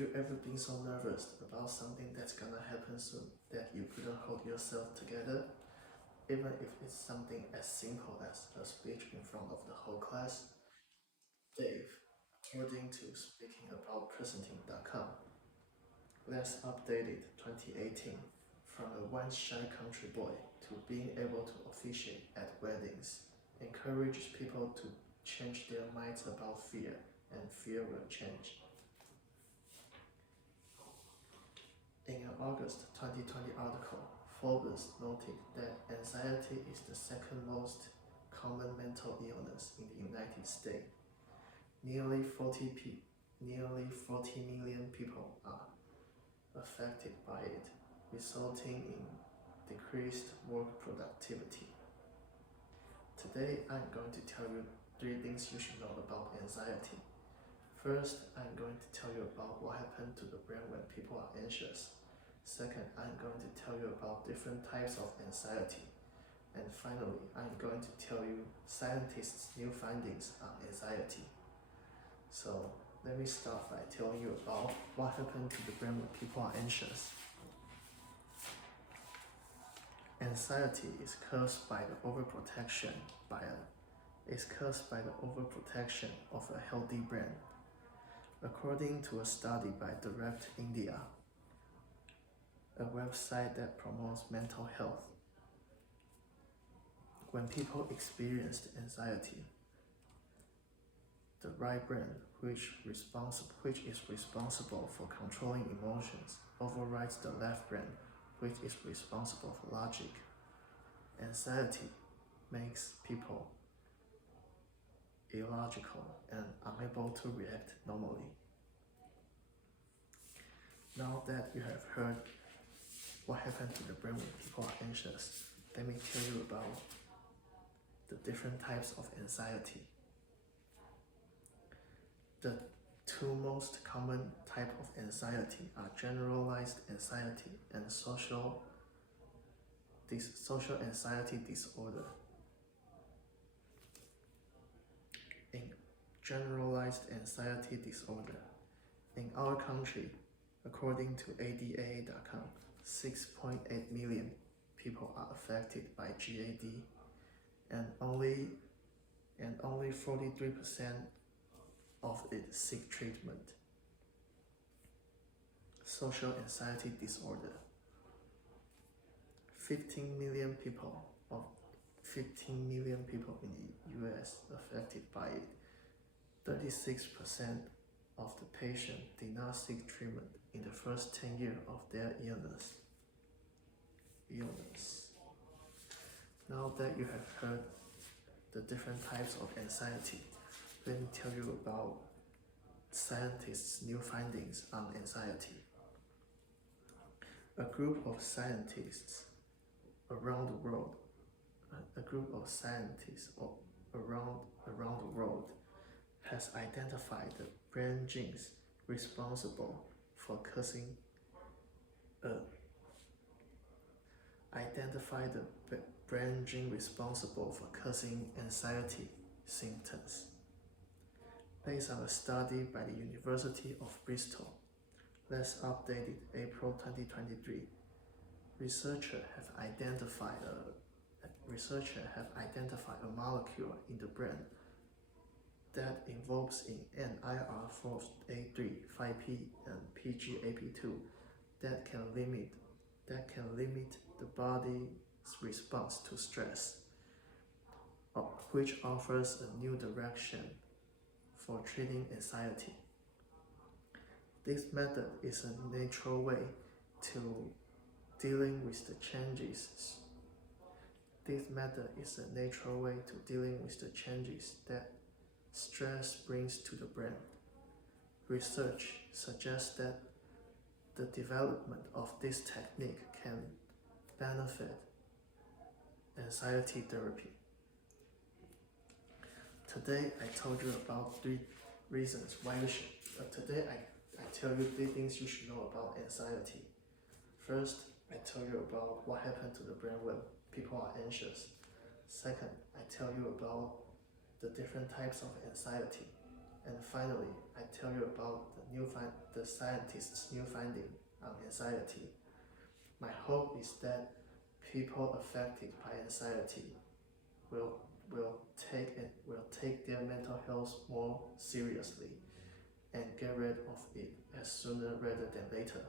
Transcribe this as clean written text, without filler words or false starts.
you ever been so nervous about something that's gonna happen soon that you couldn't hold yourself together? Even if it's something as simple as a speech in front of the whole class? Dave, according to speakingaboutpresenting.com, let's update it 2018 from a once shy country boy to being able to officiate at weddings, encourages people to change their minds about fear, and fear will change. In an August 2020 article, Forbes noted that anxiety is the second most common mental illness in the United States. Nearly 40 million people are affected by it, resulting in decreased work productivity. Today, I'm going to tell you 3 things you should know about anxiety. First, I'm going to tell you about what happens to the brain when people are anxious. Second, I'm going to tell you about different types of anxiety. And finally, I'm going to tell you scientists' new findings on anxiety. So, let me start by telling you about what happens to the brain when people are anxious. Anxiety is caused by the overprotection of a healthy brain. According to a study by Direct India, a website that promotes mental health, when people experience anxiety, the right brain, which is responsible for controlling emotions, overrides the left brain, which is responsible for logic. Anxiety makes people illogical and unable to react normally. Now that you have heard what happens to the brain when people are anxious, let me tell you about the different types of anxiety. The 2 most common types of anxiety are generalized anxiety and social anxiety disorder. In generalized anxiety disorder, in our country, according to ADA.com, 6.8 million people are affected by GAD, and only 43% of it seek treatment. Social anxiety disorder. 15 million people in the US affected by it. 36% of the patients did not seek treatment in the first 10 years of their illness. Now that you have heard the different types of anxiety, let me tell you about scientists' new findings on anxiety. A group of scientists around the world has identified the brain genes responsible for causing anxiety symptoms. Based on a study by the University of Bristol, let's update it April 2023. Researchers have identified a molecule in the brain that involves in NIR4A3, 5P, and PGAP2 that can limit the body's response to stress, which offers a new direction for treating anxiety. This method is a natural way to dealing with the changes that stress brings to the brain. Research suggests that the development of this technique can benefit anxiety therapy. Today I told you about 3 reasons why you should. Today I tell you 3 things you should know about anxiety. First, I tell you about what happens to the brain when people are anxious. Second, I tell you about the different types of anxiety. And finally, I tell you about the scientists' new finding on anxiety. My hope is that people affected by anxiety will take their mental health more seriously and get rid of it as sooner rather than later.